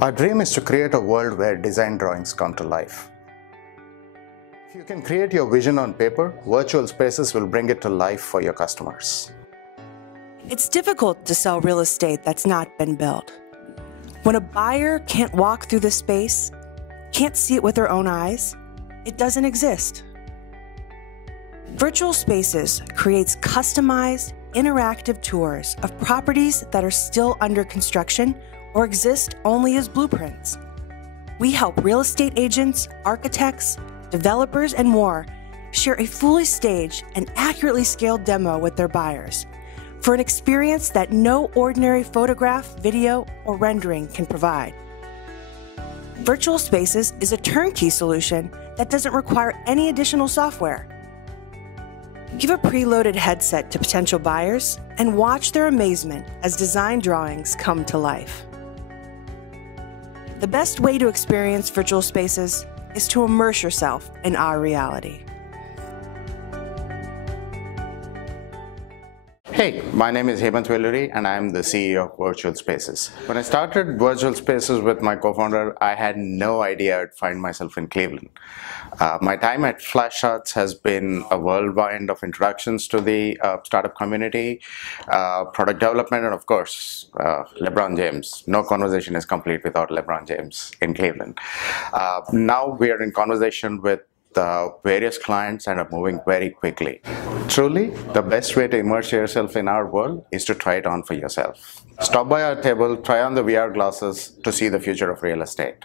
Our dream is to create a world where design drawings come to life. If you can create your vision on paper, virtual spaces will bring it to life for your customers. It's difficult to sell real estate that's not been built. When a buyer can't walk through the space, can't see it with their own eyes, it doesn't exist. Virtual Spaces creates customized, interactive tours of properties that are still under construction or exist only as blueprints. We help real estate agents, architects, developers, and more share a fully staged and accurately scaled demo with their buyers for an experience that no ordinary photograph, video, or rendering can provide. Virtual Spaces is a turnkey solution that doesn't require any additional software. Give a preloaded headset to potential buyers and watch their amazement as design drawings come to life. The best way to experience Virtual Spaces is to immerse yourself in our reality. Hey, my name is Hemant Velluri and I am the CEO of Virtual Spaces. When I started Virtual Spaces with my co-founder, I had no idea I'd find myself in Cleveland. My time at Flashstarts has been a whirlwind of introductions to the startup community, product development, and of course, LeBron James. No conversation is complete without LeBron James in Cleveland. Now we are in conversation with various clients and are moving very quickly. Truly, the best way to immerse yourself in our world is to try it on for yourself. Stop by our table, try on the VR glasses to see the future of real estate.